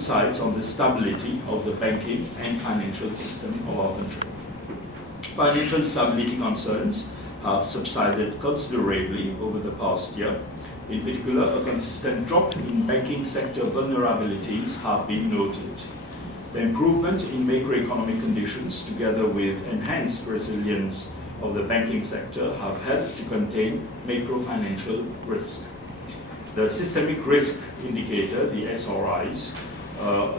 insights on the stability of the banking and financial system of our country. Financial stability concerns have subsided considerably over the past year. In particular, a consistent drop in banking sector vulnerabilities have been noted. The improvement in macroeconomic conditions, together with enhanced resilience of the banking sector, have helped to contain macro-financial risk. The systemic risk indicator, the SRIs,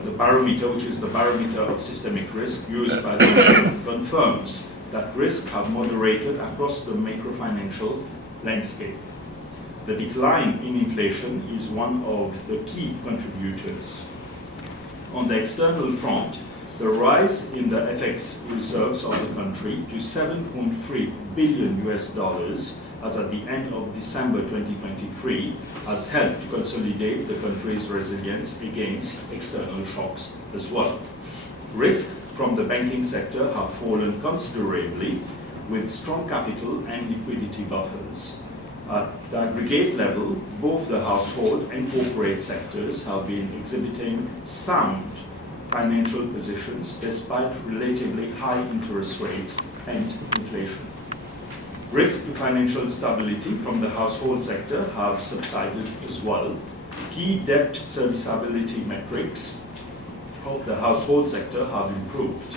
the barometer, which is the barometer of systemic risk used by the bank, confirms that risks have moderated across the macro-financial landscape. The decline in inflation is one of the key contributors. On the external front, the rise in the FX reserves of the country to $7.3 billion as at the end of December 2023 has helped to consolidate the country's resilience against external shocks as well. Risk from the banking sector have fallen considerably with strong capital and liquidity buffers. At the aggregate level, both the household and corporate sectors have been exhibiting sound financial positions despite relatively high interest rates and inflation. Risk to financial stability from the household sector have subsided as well. Key debt serviceability metrics of the household sector have improved.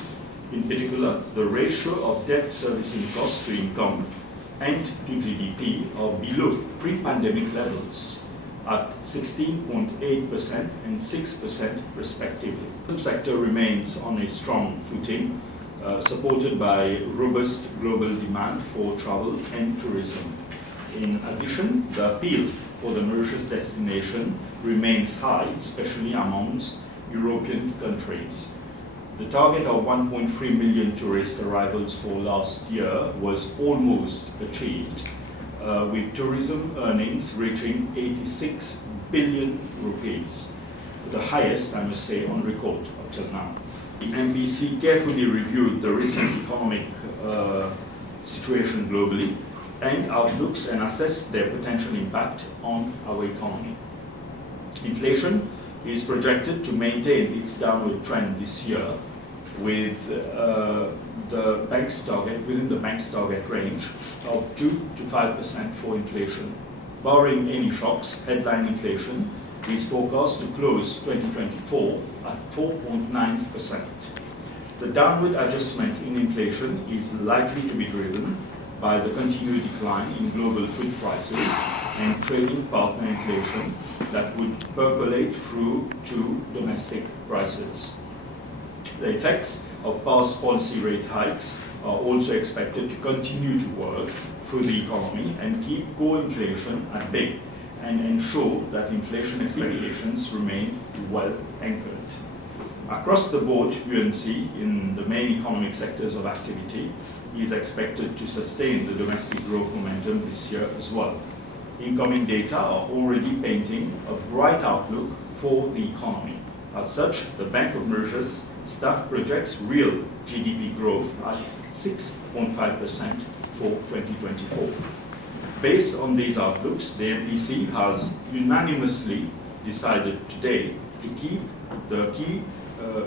In particular, the ratio of debt servicing cost to income and to GDP are below pre-pandemic levels at 16.8% and 6% respectively. The sector remains on a strong footing, supported by robust global demand for travel and tourism. In addition, the appeal for the Mauritius destination remains high, especially amongst European countries. The target of 1.3 million tourist arrivals for last year was almost achieved, with tourism earnings reaching 86 billion rupees, the highest, I must say, on record up till now. The MPC carefully reviewed the recent economic situation globally and outlooks and assessed their potential impact on our economy. Inflation is projected to maintain its downward trend this year with the bank's target, within the bank's target range of 2 to 5% for inflation. Barring any shocks, headline inflation is forecast to close 2024 at 4.9%. The downward adjustment in inflation is likely to be driven by the continued decline in global food prices and trading partner inflation that would percolate through to domestic prices. The effects of past policy rate hikes are also expected to continue to work through the economy and keep core inflation at bay and ensure that inflation expectations remain well anchored. Across the board, UNC in the main economic sectors of activity is expected to sustain the domestic growth momentum this year as well. Incoming data are already painting a bright outlook for the economy. As such, the Bank of Mauritius staff projects real GDP growth at 6.5% for 2024. Based on these outlooks, the MPC has unanimously decided today to keep the key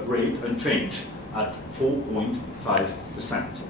rate unchanged at 4.5%.